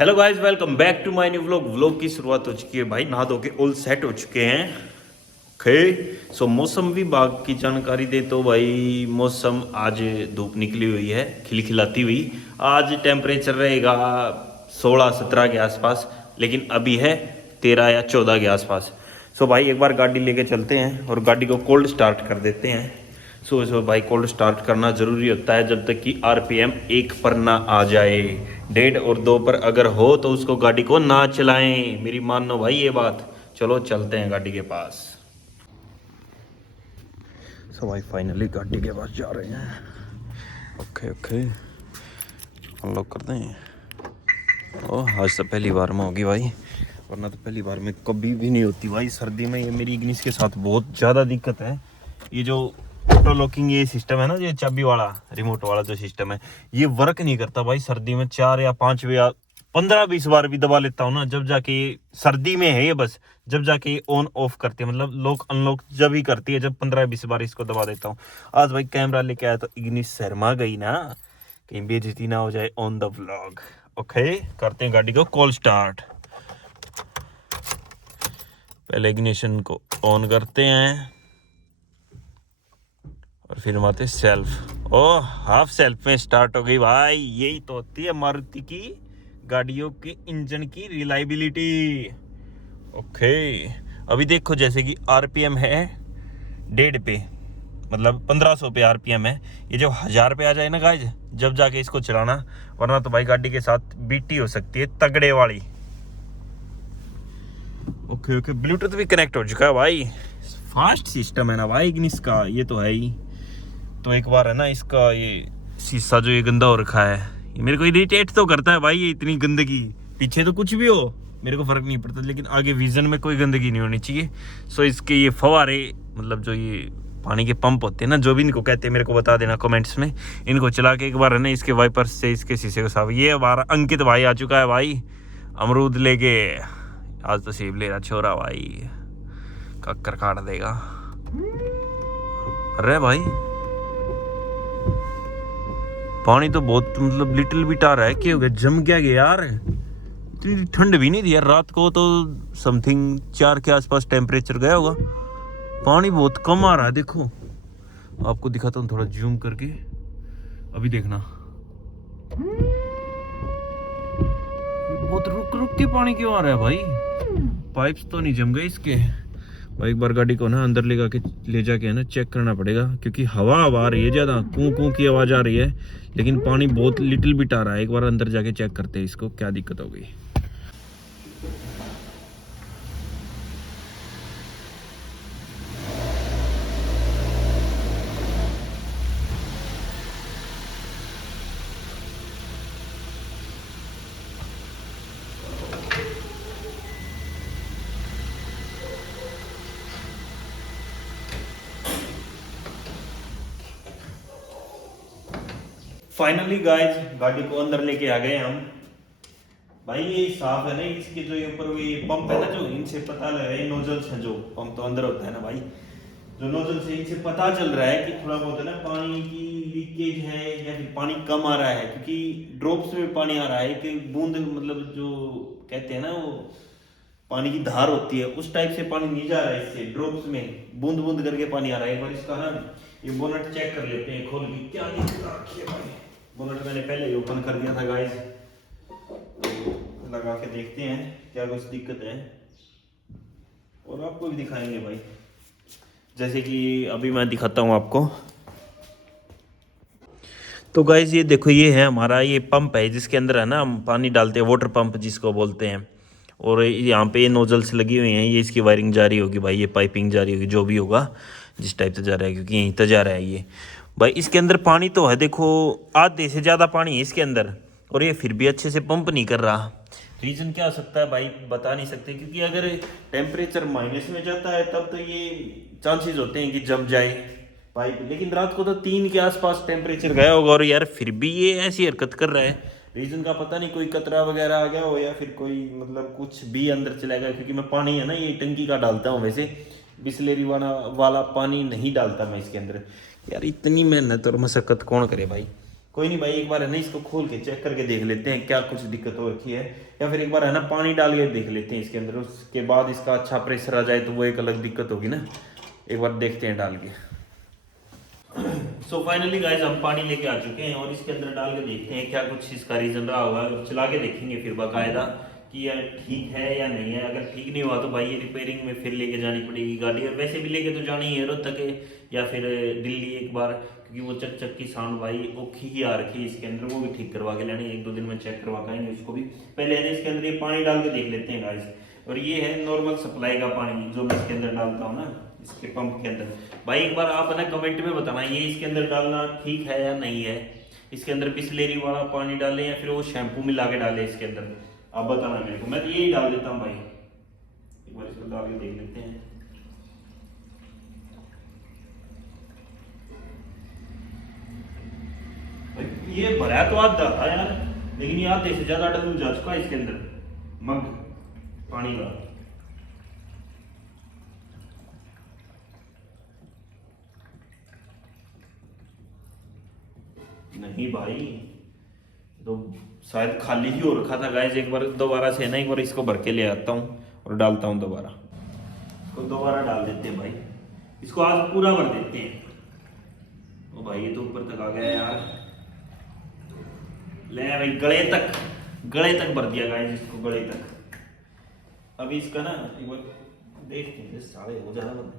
Hello guys, welcome back to my new vlog की शुरुआत हो चुकी है भाई। नहा धो के ऑल सेट हो चुके हैं। सो मौसम विभाग की जानकारी दे तो भाई मौसम आज धूप निकली हुई है खिलखिलाती हुई। आज टेम्परेचर रहेगा 16-17 के आसपास, लेकिन अभी है 13 या 14 के आसपास। सो भाई एक बार गाड़ी लेके चलते हैं और गाड़ी को कोल्ड स्टार्ट कर देते हैं। सो भाई कोल्ड स्टार्ट करना ज़रूरी होता है जब तक कि आरपीएम 1 पर ना आ जाए। 1.5 और 2 पर अगर हो तो उसको गाड़ी को ना चलाएं, मेरी मानो भाई ये बात। चलो चलते हैं गाड़ी के पास। सो भाई फाइनली गाड़ी के पास जा रहे हैं। ओके अनलॉक कर दें। ओह आज तो पहली बार में होगी भाई, वरना तो पहली बार में कभी भी नहीं होती भाई। सर्दी में ये मेरी इग्निस के साथ बहुत ज़्यादा दिक्कत है। ये जो ऑटो लॉकिंग ये सिस्टम है ना, ये चाबी वाला रिमोट वाला जो सिस्टम है, ये वर्क नहीं करता भाई। सर्दी में 4 या 5 या 15-20 बार भी दबा लेता हूँ ना, जब जाके सर्दी में है ये, बस जब जाके ऑन ऑफ करती है, मतलब लॉक अनलॉक जब ही करती है, जब 15-20 बार इसको दबा देता हूँ। आज भाई कैमरा लेके आया तो इग्निस शर्मा गई ना, कहीं बेइज्जती ना हो जाए ऑन द व्लॉग। ओके करते हैं गाड़ी को कॉल स्टार्ट। पहले इग्निशन को ऑन करते हैं और फिर मारते सेल्फ। ओह हाफ सेल्फ में स्टार्ट हो गई भाई। यही तो होती है मारुति की गाड़ियों के इंजन की रिलायबिलिटी। ओके अभी देखो जैसे कि आरपीएम है 1.5 पे, मतलब 1500 पे आरपीएम है। ये जो 1000 पे आ जाए ना गाइज, जब जाके इसको चलाना, वरना तो भाई गाड़ी के साथ बीटी हो सकती है तगड़े वाली। ओके ब्लूटूथ भी कनेक्ट हो चुका है भाई। फास्ट सिस्टम है ना भाई इग्निस का, ये तो है ही। तो एक बार है ना इसका ये शीशा जो ये गंदा हो रखा है, ये मेरे को इरिटेट तो करता है भाई। ये इतनी गंदगी, पीछे तो कुछ भी हो मेरे को फर्क नहीं पड़ता, लेकिन आगे विजन में कोई गंदगी नहीं होनी चाहिए। सो इसके ये फव्वारे, मतलब जो ये पानी के पंप होते हैं ना, जो भी इनको कहते हैं मेरे को बता देना कमेंट्स में। इनको चला के एक बार है ना इसके वाइपर्स से इसके शीशे को साफ। ये हमारा अंकित भाई आ चुका है भाई अमरूद लेके। आज तो सेब ले रहा छोरा भाई, कक्कर काट देगा। अरे भाई पानी तो बहुत, मतलब लिटिल बिट आ रहा है। क्या हो गया, जम क्या गया यार? इतनी ठंड भी नहीं थी यार रात को तो। समथिंग 4 के आसपास टेम्परेचर गया होगा। पानी बहुत कम आ रहा है, देखो आपको दिखाता हूँ थोड़ा जूम करके। अभी देखना बहुत रुक रुक के पानी क्यों आ रहा है भाई? पाइप्स तो नहीं जम गए इसके भाई। एक बार गाड़ी को ना अंदर ले जाके है ना चेक करना पड़ेगा, क्योंकि हवा आ रही है ज़्यादा, कूं कूं की आवाज़ आ रही है, लेकिन पानी बहुत लिटिल बिट आ रहा है। एक बार अंदर जाके चेक करते हैं इसको क्या दिक्कत हो गई। फाइनली गाइस गाड़ी को अंदर लेके आ गए हम भाई। ये साफ है ना इसके जो ऊपर ये पंप है ना, जो इनसे पता लग रहा है, नोजल्स हैं जो पंप तो अंदर होता है ना भाई, जो नोजल से इनसे पता चल रहा है कि थोड़ा बहुत है ना पानी की लीकेज है या फिर पानी कम आ रहा है, क्योंकि ड्रॉप्स में पानी आ रहा है कि बूंद, मतलब जो कहते हैं ना वो पानी की धार होती है, उस टाइप से पानी नहीं जा रहा है इससे। ड्रॉप्स में बूंद बूंद करके पानी आ रहा है। एक बार इसका ना ये बोनट चेक कर लेते हैं खोल के, क्या दिक्कत आ रखी है भाई। बोनट मैंने पहले ही ओपन कर दिया था गाइस, तो लगा के देखते हैं क्या कुछ दिक्कत है, और आपको भी दिखाएंगे भाई। जैसे कि अभी मैं दिखाता हूँ आपको। तो गाइस ये देखो, ये है हमारा ये पंप है, जिसके अंदर है ना हम पानी डालते हैं, वाटर पंप जिसको बोलते हैं। और यहाँ पे ये नोजल्स लगी हुई हैं, ये इसकी वायरिंग जारी होगी भाई, ये पाइपिंग जारी होगी, जो भी होगा जिस टाइप से जा रहा है, क्योंकि यहीं तक जा रहा है ये भाई। इसके अंदर पानी तो है, देखो आधे से ज़्यादा पानी है इसके अंदर, और ये फिर भी अच्छे से पंप नहीं कर रहा। रीज़न क्या हो सकता है भाई, बता नहीं सकते, क्योंकि अगर टेम्परेचर माइनस में जाता है तब तो ये चांसेस होते हैं कि जम जाए पाइप। लेकिन रात को तो 3 के आसपास टेम्परेचर गया होगा, और यार फिर भी ये ऐसी हरकत कर रहा है। रीज़न का पता नहीं, कोई कतरा वगैरह आ गया हो या फिर कोई मतलब कुछ भी अंदर चला गया। क्योंकि मैं पानी है ना ये टंकी का डालता हूँ, वैसे बिस्लेरी वाला पानी नहीं डालता मैं इसके अंदर। यार इतनी मेहनत और मशक्क़त कौन करे भाई। कोई नहीं भाई, एक बार है ना इसको खोल के चेक करके देख लेते हैं क्या कुछ दिक्कत हो रखी है, या फिर एक बार है ना पानी डाल के देख लेते हैं इसके अंदर, उसके बाद इसका अच्छा प्रेशर आ जाए तो वो एक अलग दिक्कत होगी ना। एक बार देखते हैं डाल के। सो फाइनली गाइस हम पानी लेके आ चुके हैं और इसके अंदर डाल के देखते हैं क्या कुछ इसका रीजन रहा होगा, चला के देखेंगे फिर बाकायदा कि यार ठीक है या नहीं है। अगर ठीक नहीं हुआ तो भाई ये रिपेयरिंग में फिर लेके जानी पड़ेगी गाड़ी, और वैसे भी लेके तो जानी है रोहतक या फिर दिल्ली एक बार, क्योंकि वो चक चक की साउंड भाई औखी ही आ रखी है इसके अंदर, वो भी ठीक करवा के लेनी, 1-2 दिन में चेक करवा के आएंगे उसको भी। पहले है ना इसके अंदर ये पानी डाल के देख लेते हैं गाइस। और ये है नॉर्मल सप्लाई का पानी जो मैं इसके अंदर डालता हूँ ना इसके पंप के अंदर। भाई एक बार आप है ना कमेंट में बताना ये इसके अंदर डालना ठीक है या नहीं है, इसके अंदर बिस्लेरी वाला पानी डालें या फिर वो शैम्पू मिला के डालें इसके अंदर, आप बताना मेरे को। मैं तो यही डाल देता हूँ भाई, एक बार इसको डाल के देख लेते हैं। भाई ये भरा तो आधा था यार, लेकिन ये आधे से ज्यादा डल जा चुका है इसके अंदर मग पानी का। नहीं भाई तो शायद खाली ही हो रखा था गाइस। एक बार दोबारा से ना एक बार इसको भर के ले आता हूँ और डालता हूँ दोबारा, इसको दोबारा डाल देते हैं भाई, इसको आज पूरा भर देते हैं। ओ भाई ये तो ऊपर तक आ गया यार, ले भाई गले तक भर दिया गाइस इसको, गले तक। अभी इसका ना एक बार देखते हैं साढ़े हो जा रहा है,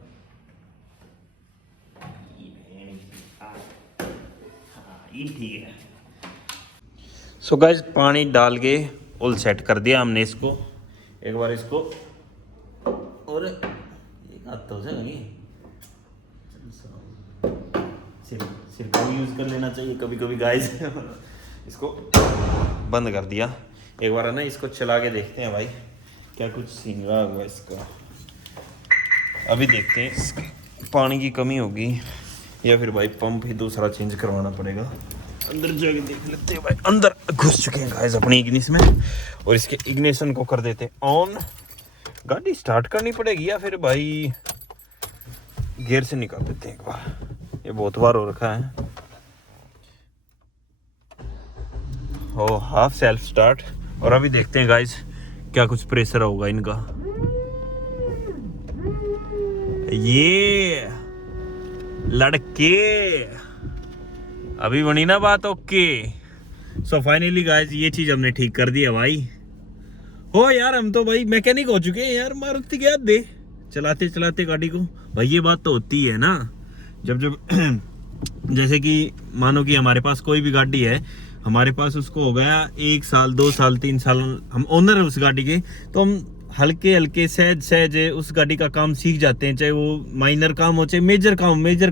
ये ठीक है। सो गाइस पानी डाल के ऑल सेट कर दिया हमने इसको, एक बार इसको और एक हाथ तो हो जाएगा, सिर्फ को यूज कर लेना चाहिए कभी कभी गाइस। इसको बंद कर दिया, एक बार है ना इसको चला के देखते हैं भाई क्या कुछ सीन रहा होगा इसका। अभी देखते हैं पानी की कमी होगी या फिर भाई पंप ही दूसरा चेंज करवाना पड़ेगा। अंदर जाके देख लेते हैं भाई, अंदर घुस चुके हैं गाइस अपनी इग्निस में, और इसके इग्निशन को कर देते हैं ऑन। गाड़ी स्टार्ट करनी पड़ेगी या फिर भाई गियर से निकाल देते हैं एक बार, ये बहुत बार हो रखा है। ओ हाफ सेल्फ स्टार्ट, और अभी देखते हैं गाइस क्या कुछ प्रेशर होगा इनका। ये लड़के अभी बनी ना बात ओके। सो फाइनली गाइस ये चीज हमने ठीक कर दी है भाई। हो यार हम तो भाई मैकेनिक हो चुके हैं यार, मारुति के याद दे चलाते चलाते गाड़ी को। भाई ये बात तो होती है ना, जब जैसे कि मानो कि हमारे पास कोई भी गाड़ी है, हमारे पास उसको हो गया 1 साल 2 साल 3 साल, हम ओनर है उस गाड़ी के, तो हम हल्के हल्के सहज उस गाड़ी का काम सीख जाते हैं, चाहे वो माइनर काम हो चाहे मेजर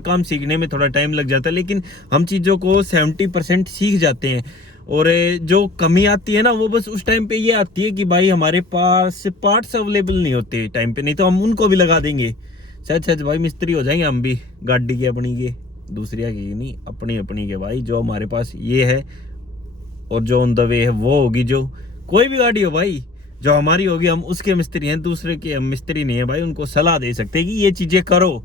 काम सीखने में थोड़ा टाइम लग जाता है, लेकिन हम चीज़ों को 70% सीख जाते हैं। और जो कमी आती है ना वो बस उस टाइम पे ये आती है कि भाई हमारे पास पार्ट्स अवेलेबल नहीं होते टाइम पे, नहीं तो हम उनको भी लगा देंगे। सच भाई मिस्त्री हो जाएंगे हम भी, गाड़ी के अपनी के, दूसरी की नहीं, अपनी के भाई। जो हमारे पास ये है और जो ऑन द वे है वो होगी, जो कोई भी गाड़ी हो भाई जो हमारी होगी हम उसके मिस्त्री हैं, दूसरे के हम मिस्त्री नहीं है भाई, उनको सलाह दे सकते हैं कि ये चीज़ें करो।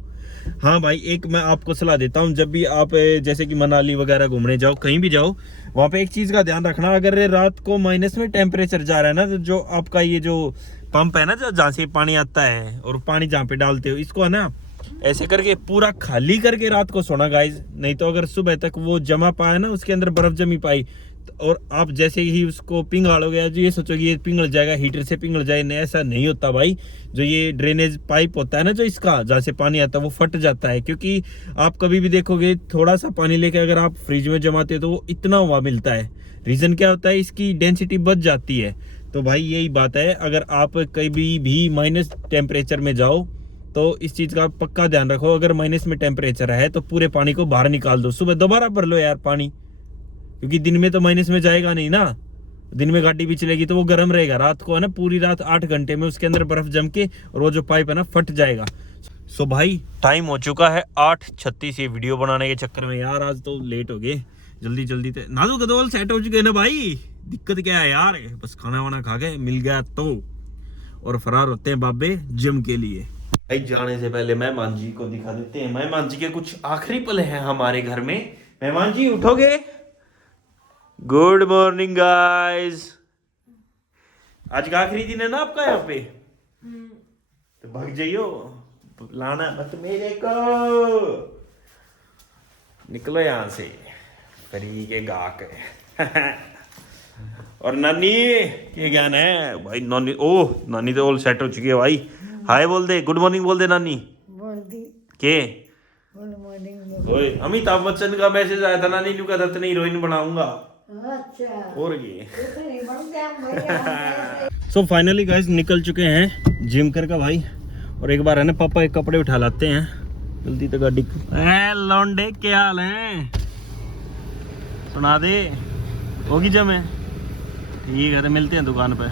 हाँ भाई एक मैं आपको सलाह देता हूँ, जब भी आप जैसे कि मनाली वगैरह घूमने जाओ, कहीं भी जाओ, वहाँ पे एक चीज़ का ध्यान रखना, अगर रात को माइनस में टेम्परेचर जा रहा है ना, तो जो आपका ये जो पंप है ना, जो जहाँ से पानी आता है और पानी जहाँ पे डालते हो, इसको है ना ऐसे करके पूरा खाली करके रात को सोना गाइज। नहीं तो अगर सुबह तक वो जमा पाए ना, उसके अंदर बर्फ जमी पाई, और आप जैसे ही उसको पिघाड़ोगे जो ये सोचोगे ये पिघल जाएगा, हीटर से पिघल जाए, नहीं ऐसा नहीं होता भाई। जो ये ड्रेनेज पाइप होता है ना, जो इसका जहाँ से पानी आता है वो फट जाता है, क्योंकि आप कभी भी देखोगे थोड़ा सा पानी लेके अगर आप फ्रिज में जमाते हो तो वो इतना हुआ मिलता है। रीज़न क्या होता है, इसकी डेंसिटी बढ़ जाती है। तो भाई यही बात है, अगर आप कभी भी माइनस टेम्परेचर में जाओ तो इस चीज़ का पक्का ध्यान रखो, अगर माइनस में टेम्परेचर है तो पूरे पानी को बाहर निकाल दो, सुबह दोबारा भर लो यार पानी, क्योंकि दिन में तो माइनस में जाएगा नहीं ना, दिन में गाड़ी भी चलेगी तो वो गर्म रहेगा, रात को है ना पूरी रात 8 घंटे में उसके अंदर बर्फ जम के और वो जो पाइप है ना फट जाएगा। सो भाई टाइम हो चुका है 8:36, ये वीडियो बनाने के चक्कर में यार आज तो लेट हो गए, जल्दी नाजू कदोल सेट हो चुके हैं ना भाई। दिक्कत क्या है यार, बस खाना वाना खा के मिल गया तो, और फरार होते हैं बाबे जिम के लिए। भाई जाने से पहले मेहमान जी को दिखा देते हैं, मेहमान जी के कुछ आखिरी पल हैं हमारे घर में। मेहमान जी उठोगे, गुड मॉर्निंग गाइस। आज का आखिरी दिन है ना आपका यहाँ पे, तो भाग जाइयो, लाना मत मेरे को। निकलो यहाँ से परी के गाक। और नानी ये ज्ञान है भाई। नानी ओह नानी तो ऑल सेट हो चुकी है भाई। हाय बोल दे, गुड मॉर्निंग बोल दे नानी। बोल दी के गुड मॉर्निंग। ओए अमिताभ बच्चन का मैसेज आया था, नानी ने कहा था इतनी हीरोइन बनाऊंगा। अच्छा और ये तो नहीं बन गया भैया। सो फाइनली गाइस निकल चुके हैं जिम कर का भाई। और एक बार है ना पापा एक कपड़े उठा लाते हैं जल्दी तो गाड़ी। लौंडे क्या हाल है, सुना दे होगी जब मैं ठीक है। तो मिलते हैं दुकान पे।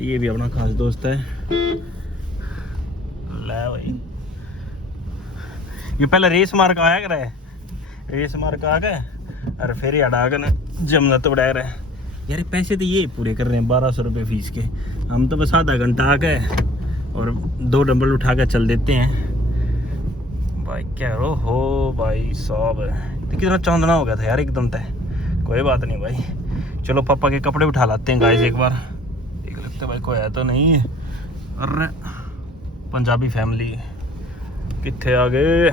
ये भी अपना खास दोस्त है। ले भाई ये पहले रेस मार का आया करे, रेस मार का आ गए और फिर हटा कर जमना तो बढ़ा रहे यार। पैसे तो ये पूरे कर रहे हैं 1200 रुपये फीस के। हम तो बस आधा घंटा आ गए और 2 डंबल उठा कर चल देते हैं भाई। क्या हो भाई साहब, कितना चौंधना हो गया था यार एकदम तय। कोई बात नहीं भाई, चलो पापा के कपड़े उठा लाते हैं गाइस एक बार। एक लगता भाई कोई है तो नहीं। अरे पंजाबी फैमिली कितने आ गए,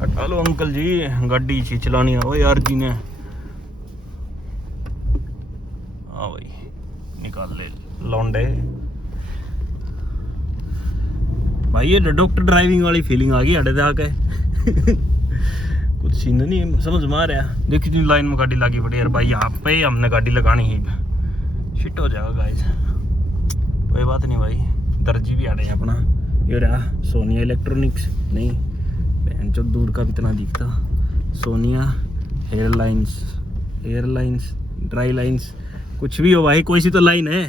हटा लो अंकल जी, गाड़ी सी चलानी है यार जी ने। हाँ भाई निकाल ले लौंडे भाई। ये डॉक्टर ड्राइविंग वाली फीलिंग आ गई अड़े दे आके। कुछ सीन नहीं समझ में आ रहा। देखी तुम लाइन में गाड़ी लगी पड़ी यार भाई, यहाँ पे हमने गाड़ी लगानी ही शिट हो जाएगा गाइस। कोई बात नहीं भाई, दर्जी भी आ रहे हैं अपना। ये रहा सोनिया इलेक्ट्रॉनिक्स, नहीं बहन जो दूर का भी इतना दिखता। सोनिया एयरलाइंस ड्राई लाइंस कुछ भी हो भाई, कोई सी तो लाइन है।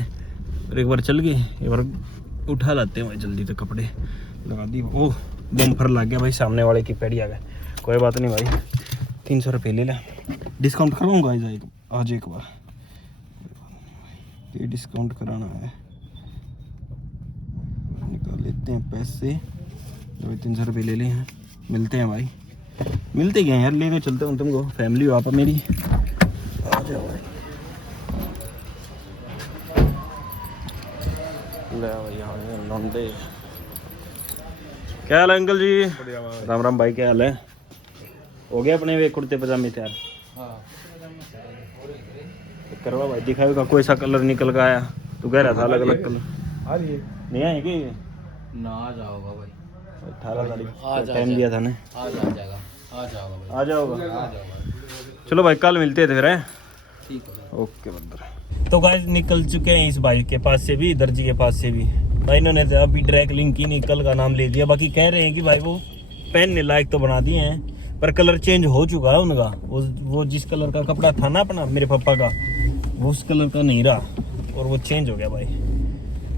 और एक बार चल गए, एक बार उठा लाते हैं भाई जल्दी तो कपड़े लगा दी। ओह बम्पर लग गया भाई, सामने वाले की पेड़ी आ गए। कोई बात नहीं भाई, 300 रुपये ले ले, डिस्काउंट करवाऊँगा आज एक बार। ये डिस्काउंट कराना है, निकाल लेते हैं पैसे। 300 रुपये ले ले हैं, मिलते हैं भाई। मिलते गए यार, लेके चलते हूँ तुमको, फैमिली हो आप मेरी। आ जाओ भाई, ले भाई लौंडे। क्या हाल है अंकल जी? राम राम भाई, क्या हाल है? हो गया अपने वे कुर्ते पजामे तैयार? करवा भाई, दिखाओ का कोई सा कलर निकल का आया? तू कह रहा था अलग अलग कलर नहीं आए कि ना आ जाओगा भाई। 18 तारीख टाइम दिया था ना। आ जाएगा आ जाओगा। चलो भाई कल मिलते थे फिर हैं। ठीक है ओके बंदर। तो गाइस निकल चुके हैं इस भाई के पास से भी, दर्जी के पास से भी। भाई इन्होंने अभी डायरेक्ट लिंक ही नहीं, कल का नाम ले दिया। बाकी कह रहे हैं कि भाई वो पहनने लायक तो बना दिए हैं, पर कलर चेंज हो चुका है उनका। वो जिस कलर का कपड़ा था ना अपना मेरे पापा का, वो उस कलर का नहीं रहा और वो चेंज हो गया भाई।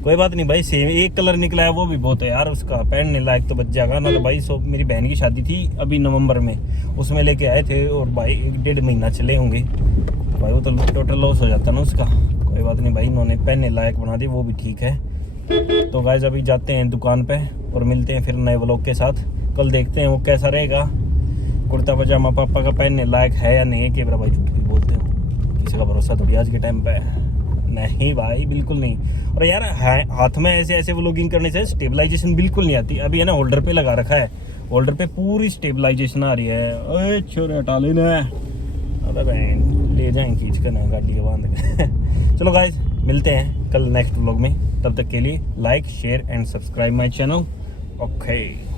कोई बात नहीं भाई, सेम एक कलर निकला है वो भी बहुत है यार, उसका पहनने लायक तो बच जाएगा ना। तो भाई मेरी बहन की शादी थी अभी नवंबर में, उसमें लेके आए थे और भाई 1-1.5 महीना चले होंगे भाई। वो तो टोटल लॉस हो जाता ना उसका। कोई बात नहीं भाई, इन्होंने पहनने लायक बना दी, वो भी ठीक है। तो गाइस अभी जाते हैं दुकान पे और मिलते हैं फिर नए व्लॉग के साथ। कल देखते हैं वो कैसा रहेगा। कुर्ता पजामा पापा का पहनने लायक है या नहीं है, कि भाई झूठ भी बोलते हो, किसी का भरोसा थोड़ी आज के टाइम पे। नहीं भाई बिल्कुल नहीं। और यार हाथ में ऐसे ऐसे व्लॉगिंग करने से स्टेबलाइजेशन बिल्कुल नहीं आती। अभी है ना होल्डर पे लगा रखा है, होल्डर पे पूरी स्टेबलाइजेशन आ रही है। ओए छोरे हटा लेना, अरे बहन ले जाएंगे खींच कर ना गाड़ी के बांध के। चलो गाइस मिलते हैं कल नेक्स्ट व्लॉग में, तब तक के लिए like share and subscribe my channel. Okay.